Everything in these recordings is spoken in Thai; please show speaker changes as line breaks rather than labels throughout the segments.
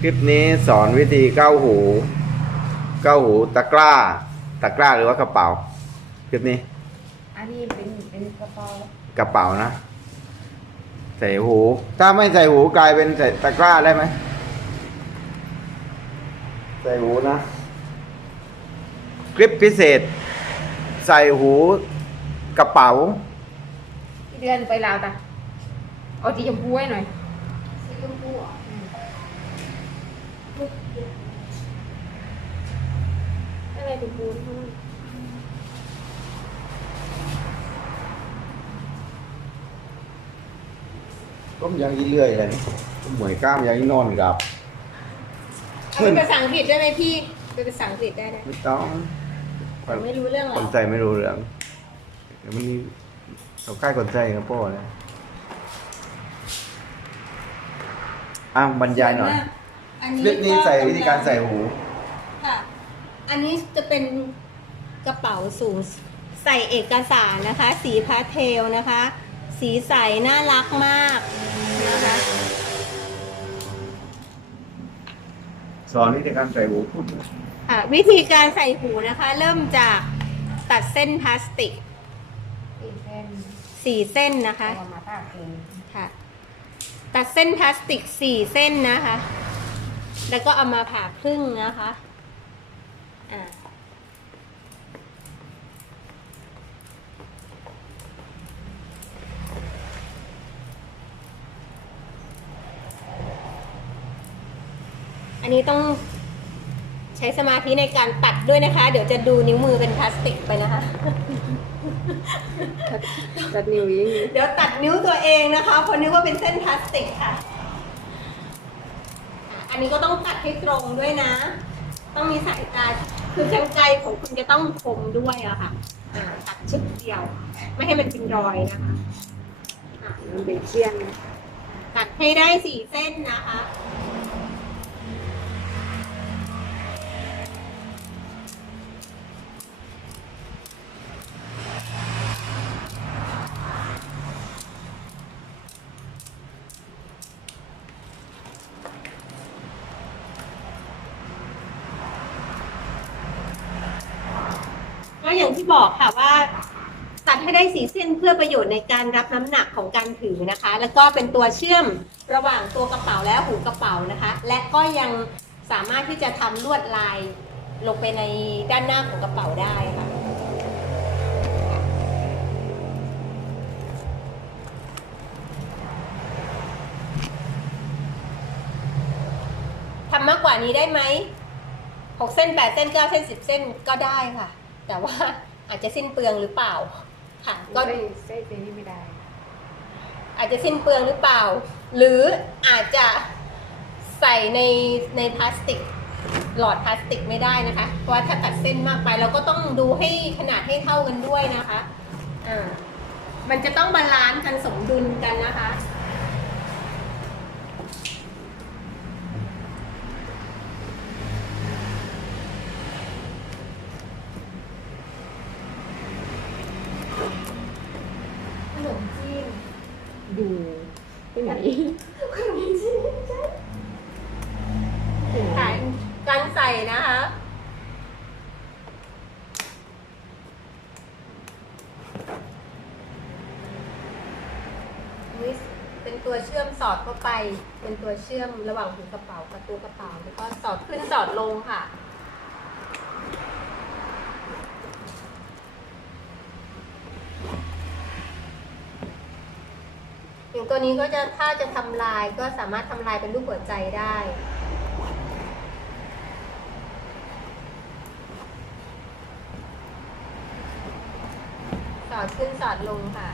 คลิปนี้สอนวิธีเก้าหูเก้าหูตะกร้า ตะกร้าหรือว่ากระเป๋า คลิปนี้
อันนี้เป็นเป็นกระเป๋าก
ระเป๋านะ ใส่หู ถ้าไม่ใส่หูกลายเป็นใส่ตะกร้าได้ไหมใส่หูนะ คลิปพิเศษ ใส่หูกระเป๋า
ที่เดือนไปลาวตาเอาสีชมพูให้หน่อย
สีชมพูอะ
อะไรชมพูที่เขานั่น
ก็ยังอีเรื่อยเลยหมวยกล้ามยังอีนอนกับ
เอาเป็นภาษาอังกฤษได้ไหมพี่เป็นภาษาอังกฤษได้ไหม
ไม่ต้อง
ผมไม่รู้เรื่องหร
ค
อน
ใจไม่รู้เรื่องเดี๋ยวมันนี่เราใกล้คนใจครับพ่อนะอ้าวบรรยายหน่อย
อัน
คลิปนี้ใส่วิธีการใส่หู
ค่ะ อันนี้จะเป็นกระเป๋าสูงใส่เอกสารนะคะ สีพาสเทลนะคะ สีใสน่ารักมากนะคะ
สอนวิธีการใส่หูพูดหน่อย
ค่ะวิธีการใส่หูนะคะ เริ่มจากตัดเส้นพลาสติก
อีกเส้น
สี่เส้นนะคะ
เอามาตากเอง
ค่ะ ตัดเส้นพลาสติกสี่เส้นนะคะ แล้วก็เอามาผ่าครึ่งนะคะ อ่าอันนี้ต้องใช้สมาธิในการตัดด้วยนะคะ เดี๋ยวจะดูนิ้วมือเป็นพลาสติกไปนะคะ
จัดนิ้วยิง
เดี๋ยวตัดนิ้วตัวเองนะคะเพราะนึกว่าเป็นเส้นพลาสติกค่ะอะ อันนี้ก็ต้องตัดให้ตรงด้วยนะ ต้องมีสายตา คือกันไกรของคุณจะต้องคมด้วยอะค่ะอ่าตัดชึกเดียว ไม่ให้มันเป็นรอยนะคะอะ
มันเป็นเชียน
ตัดให้ได้สี่เส้นนะคะ บอกค่ะว่าตัดให้ได้สีเส้นเพื่อประโยชน์ในการรับน้ำหนักของการถือนะคะ แล้วก็เป็นตัวเชื่อมระหว่างตัวกระเป๋าและหูกระเป๋านะคะ และก็ยังสามารถที่จะทำลวดลายลงไปในด้านหน้าของกระเป๋าได้ค่ะ ทำมากกว่านี้ได้ไหมหกเส้นแปดเส้นเก้าเส้นสิบเส้นก็ได้ค่ะ แต่ว่า อาจจะสิ้นเปลืองหรือเปล่า ค่ะ ก็
ก็ใส่เส้นนี้ไม่ได้
อาจจะสิ้นเปลืองหรือเปล่า หรืออาจจะใส่ในในพลาสติกหลอดพลาสติกไม่ได้นะคะ เพราะว่าถ้าตัดเส้นมากไปเราก็ต้องดูให้ขนาดให้เท่ากันด้วยนะคะ อ่า มันจะต้องบาลานซ์กันสมดุลกันนะคะ ขนมจีน
ดูที่ไหน
ถ่ายการใส่นะคะ นี่เป็น ตัวเชื่อมสอดเข้าไป เป็นตัวเชื่อมระหว่างหูกระเป๋ากับตัวกระเป๋า แล้วก็สอดขึ้นสอดลงค่ะ อย่างตัวนี้ก็จะถ้าจะทำลายก็สามารถทำลายเป็นรูปหัวใจได้สอดขึ้นสอดลงค่ะ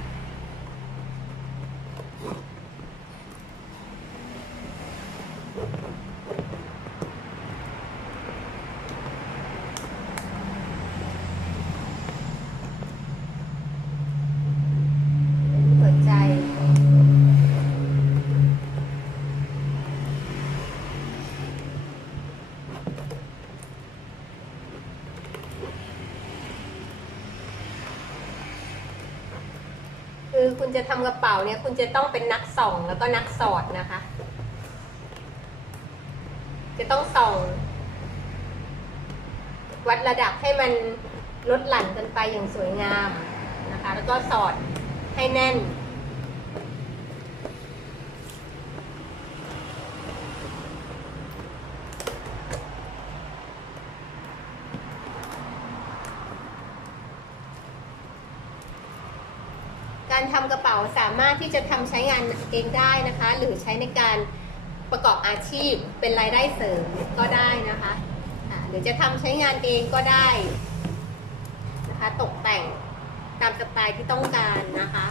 หัวใจ คุณจะทำกระเป๋าเนี่ยคุณจะต้องเป็นนักส่องแล้วก็นักสอดนะคะ จะต้องส่อง วัดระดับให้มันลดหลั่นกันไปอย่างสวยงามนะคะ แล้วก็สอดให้แน่น การทำกระเป๋าสามารถที่จะทำใช้งานเองได้นะคะ หรือใช้ในการประกอบอาชีพเป็นรายได้เสริมก็ได้นะคะอ่าหรือจะทำใช้งานเองก็ได้นะคะ ตกแต่งตามสไตล์ที่ต้องการนะคะ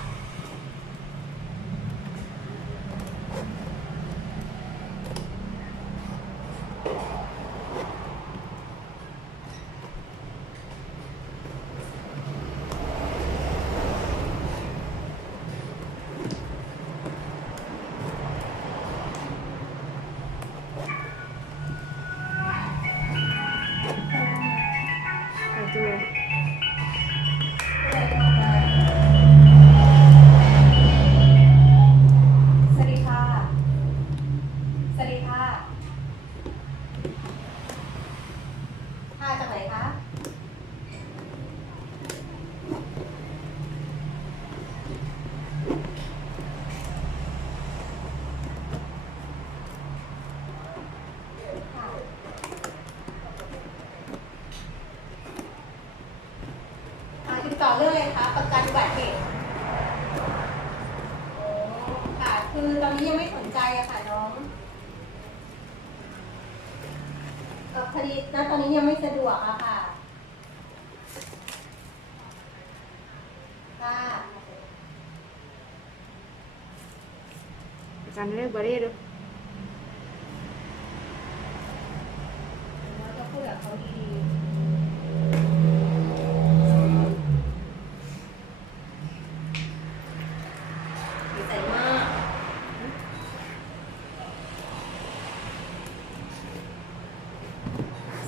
รื่องอะไรคะประกันอุบัติเหตุโอ้ค่ะ คือตอนนี้ยังไม่สนใจอะค่ะน้องเออพอดีณตอนนี้ยังไม่สะดวกอะค่ะ ค่ะ
อาจารย์เรียกบริดู
แล้วก็พูดกับเขาดีๆดีใจมาก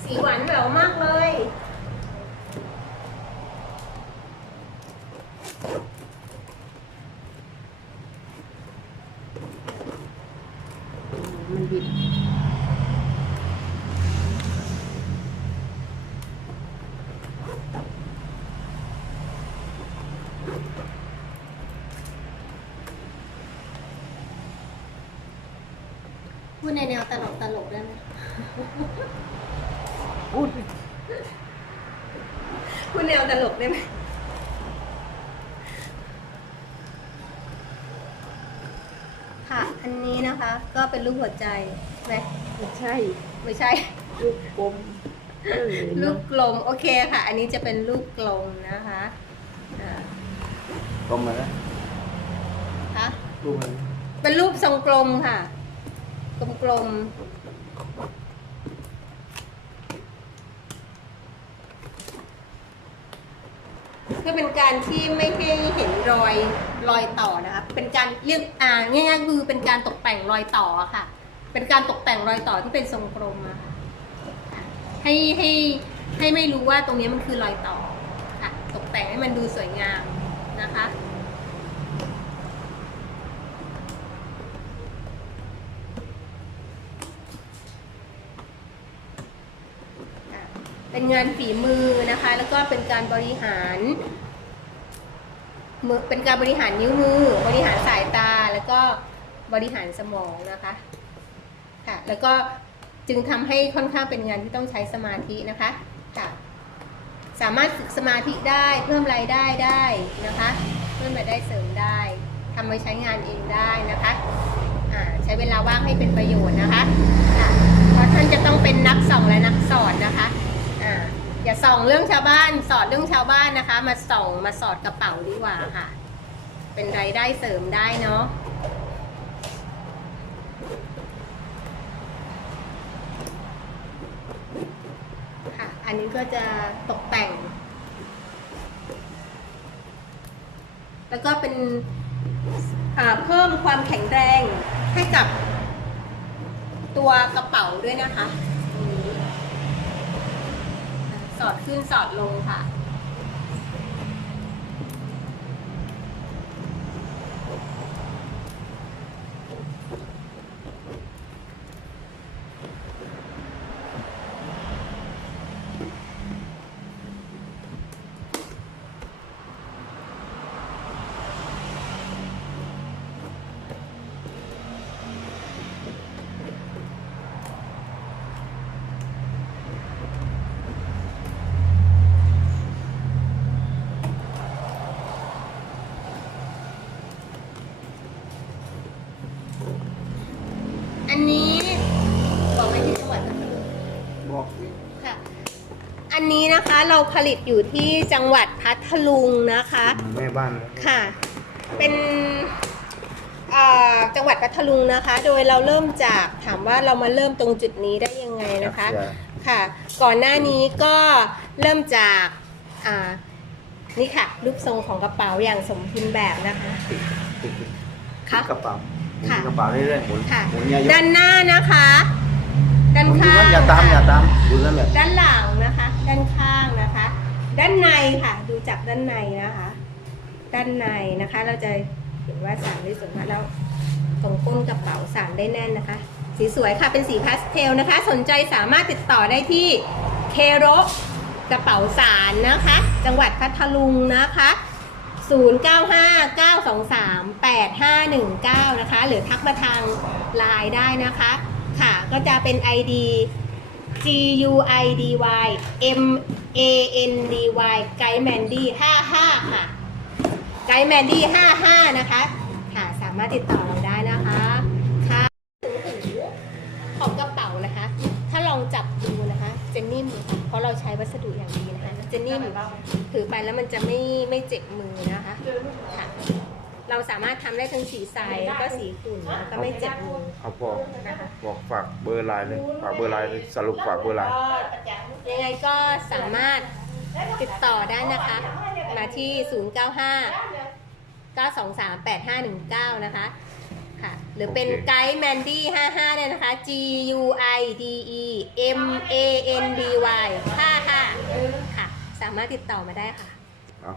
สีหวานแหววมากเลย
มันบิด
พูดในแนวตลกตลกๆได้ไหม
พูด
พูดแนวตลกได้ไหมค่ะ อันนี้นะคะ ก็เป็นรูปหัวใจไหม
ไม่ใช่
ไม่ใช่
ลูกกลมเออ
ลูกกลม โอเคค่ะ อันนี้จะเป็นลูกกลมนะคะอ่า
ตรงมาแล้ว
ค่ะ
รูปมัน
เป็นรูปทรงกลมค่ะ กลมกลมๆคือเป็นการที่ไม่ให้เห็นรอยรอยต่อนะคะเป็นการเรียกอ่าง่ายๆคือเป็นการตกแต่งรอยต่อค่ะ เป็นการตกแต่งรอยต่อที่เป็นทรงกลมอะค่ะให้ให้ให้ไม่รู้ว่าตรงนี้มันคือรอยต่อค่ะ ตกแต่งให้มันดูสวยงามนะคะ เป็นงานฝีมือนะคะ แล้วก็เป็นการบริหารมือเป็นการบริหารนิ้วมือ บริหารสายตาแล้วก็บริหารสมองนะคะค่ะแล้วก็จึงทำให้ค่อนข้างเป็นงานที่ต้องใช้สมาธินะคะค่ะสามารถฝึกสมาธิได้เพิ่มรายได้ได้นะคะ เพิ่มรายได้เสริมได้ทำไปใช้งานเองได้นะคะอ่าใช้เวลาว่างให้เป็นประโยชน์นะคะค่ะเพราะท่านจะต้องเป็นนักส่องและนักสอนนะคะอ่า อย่าส่องเรื่องชาวบ้าน สอนเรื่องชาวบ้านนะคะ มาส่องมาสอดกระเป๋าดีกว่าค่ะ เป็นรายได้เสริมได้เนาะค่ะ อันนี้ก็จะตกแต่ง แล้วก็เป็นเพิ่มความแข็งแรงให้กับตัวกระเป๋าด้วยนะคะ สอดขึ้นสอดลงค่ะ นนี้นะคะเราผลิตอยู่ที่จังหวัดพัทลุงนะคะ
แม่บ้าน
ค่ะ เป็นเอ่อจังหวัดพัทลุงนะคะ โดยเราเริ่มจากถามว่าเรามาเริ่มตรงจุดนี้ได้ยังไงนะคะ ค่ะ ก่อนหน้านี้ก็เริ่มจากอ่านี่ค่ะ รูปทรงของกระเป๋าอย่างสมบูรณ์แบบนะคะ
ติดติดติด
ค่ะ
กระเป๋าหมุน
ค่ะ
กระเป๋าเรื่อยๆหมุน
ค่ะ
หมุนเยอะๆ
ด้านหน้านะคะ ด้าน
หมุนอยู่
ข้าง
นั่นอย่าตาม
ค่ะ
อย่าตามดูนั่นแหละ
ด้านหลังนะคะ ด้านข้างนะคะ ด้านในค่ะ ดูจากด้านในนะคะ ด้านในนะคะ เราจะเห็นว่าสารได้สวยมากแล้วตรงก้นกระเป๋าสารได้แน่นนะคะ สีสวยค่ะเป็นสีพาสเทลนะคะ สนใจสามารถติดต่อได้ที่เคโรกระเป๋าสารนะคะ จังหวัดพัทลุงนะคะ 0959238519 นะคะ หรือทักมาทางไลน์ได้นะคะค่ะ ก็จะเป็น ID G U I D Y M A N D Y ไกด์แมนดี้55 ค่ะ ไกด์แมนดี้55 นะคะ ค่ะ สามารถติดต่อเราได้นะคะ ค่ะของกระเป๋านะคะ ถ้าลองจับดูนะคะจะนิ่ม เพราะเราใช้วัสดุอย่างดีนะคะจะนิ่มถือไปแล้วมันจะไม่ไม่เจ็บมือนะคะ ค่ะ เราสามารถทำได้ทั้งสีใสแล้วก็สีขุ่นแล้วก็ไม่เจ็บมือ
เอาบอก
นะคะ
บอกฝากเบอร์ไลน์เลยฝากเบอร์ไลน์เลยสรุปฝากเบอร์ไลน์
ยังไงก็สามารถติดต่อได้นะคะ มาที่ 095 923 8519 นะคะ ค่ะ หรือเป็น
โอเค
ไกด์แมนดี้ 55 เนี่ยนะคะ G U I D E M A N D Y 55 ค่ะ สามารถติดต่อมาได้ค่ะ
เอา